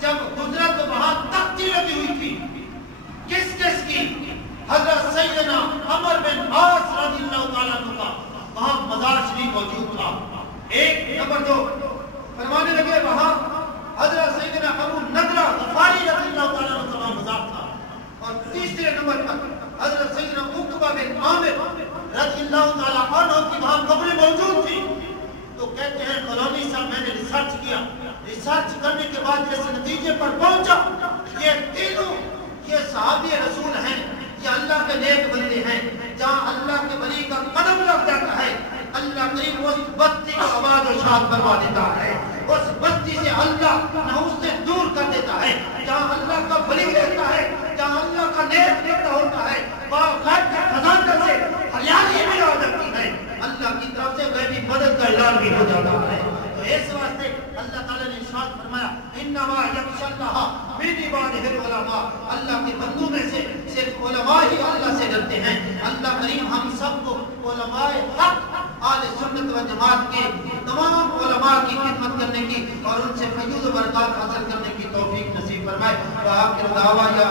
جب گزرا تو وہاں تختی لگی ہوئی تھی. کس کس کی؟ حضرت سیدنا عمر بن عاص رضی اللہ تعالیٰ عنہ کا وہاں مزار شریف موجود تھا. ایک نمبر 2 فرمانے لگے وہاں حضرت سیدنا ابو نضرہ غفاری رضی اللہ تعالیٰ عنہ کا مزار تھا. اور تیسرے نمبر پر حضرت سیدنا عقبہ بن عامر رضی اللہ تعالیٰ عنہ کی وہاں قبر موجود تھی. تو کہتے ہیں کالونی صاحب میں نے ریسرچ کیا. ریسرچ کرنے کے بعد اس نتیجے پر پہنچا یہ تینوں یہ صحابی رسول ہیں, یہ اللہ کے نیک بندے ہیں. جہاں اللہ کے ولی کا قدم لگ جاتا ہے اللہ کریم اس بستی کو آباد و شاد کروا دیتا ہے. اس بستی سے اللہ نہ اس سے دور کر دیتا ہے. جہاں اللہ کا ولی رہتا ہے, جہاں اللہ کا نیک بندہ ہوتا ہے, وہاں غیب کے خزانوں سے ہریالی بھی آ جاتی ہے. اللہ کی طرف سے غیبی مدد کا اعلان بھی ہو جاتا ہے. تو اس واسطے اللہ تعالیٰ نے ارشاد فرمایا انما یخشی اللہ من عبادہ العلماء. اللہ کے بندوں میں سے صرف علماء ہی اللہ سے ڈرتے ہیں. اللہ کریم ہم سب کو علماء حق اہل سنت و جماعت کے تمام علماء کی خدمت کرنے کی اور ان سے فیض و برکات حاصل کرنے کی توفیق نصیب فرمائے. وآخر دعوانا